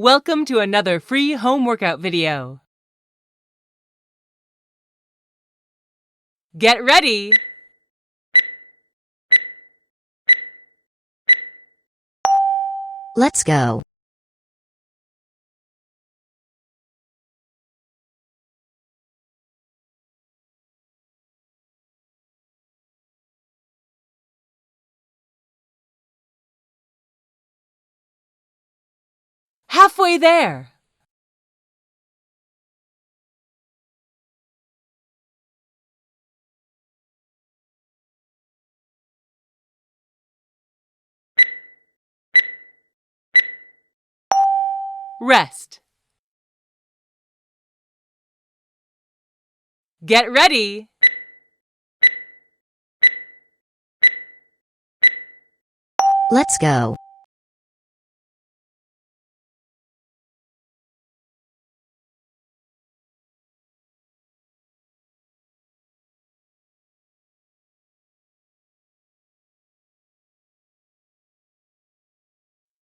Welcome to another free home workout video. Get ready! Let's go. Halfway there! Rest. Get ready! Let's go.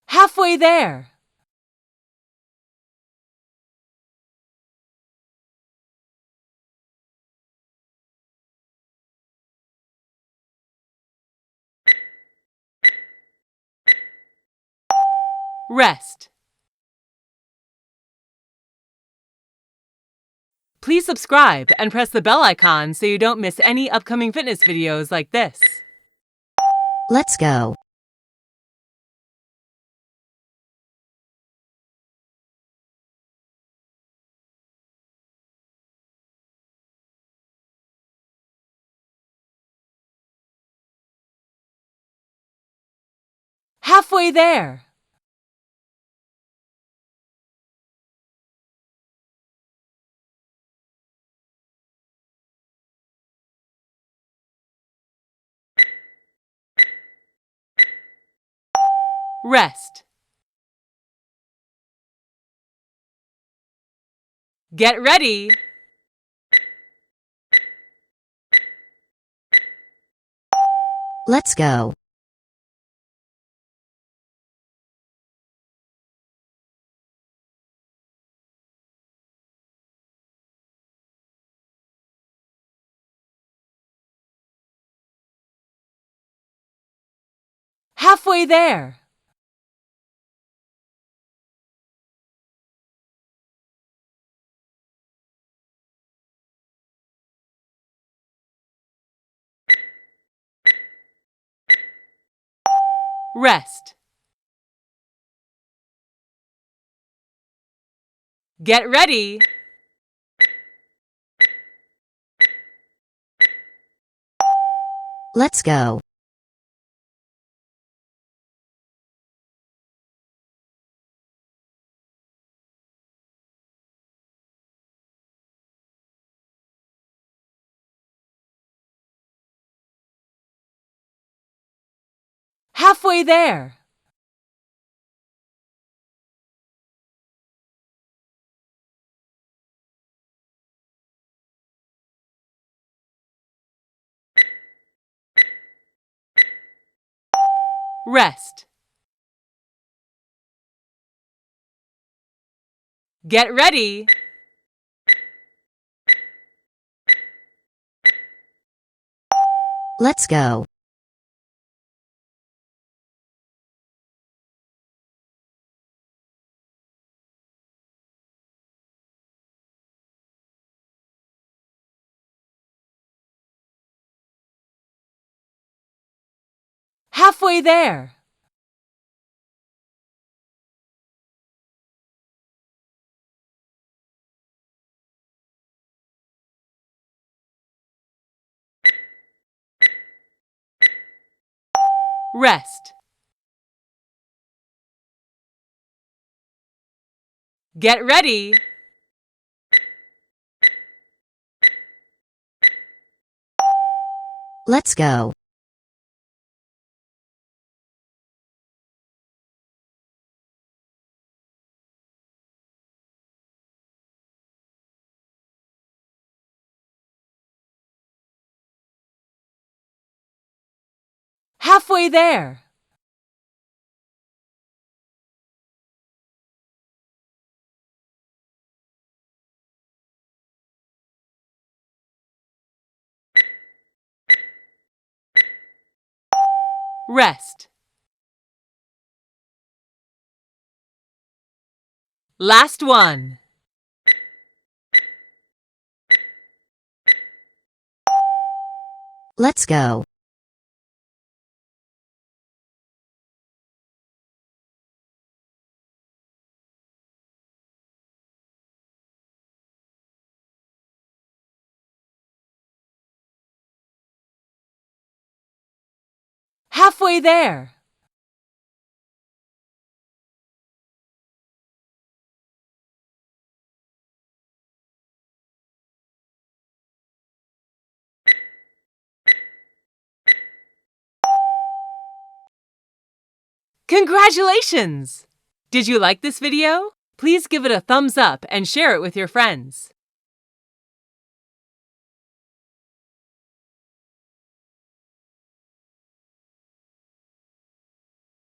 Halfway there! Rest. Please subscribe and press the bell icon so you don't miss any upcoming fitness videos like this. Let's go. Halfway there! Rest. Get ready! Let's go. Halfway there! Rest. Get ready! Let's go. Halfway there! Rest. Get ready! Let's go. Halfway there! Rest. Get ready! Let's go. Halfway there! Rest. Last one. Let's go. Halfway there. Congratulations! Did you like this video? Please give it a thumbs up and share it with your friends.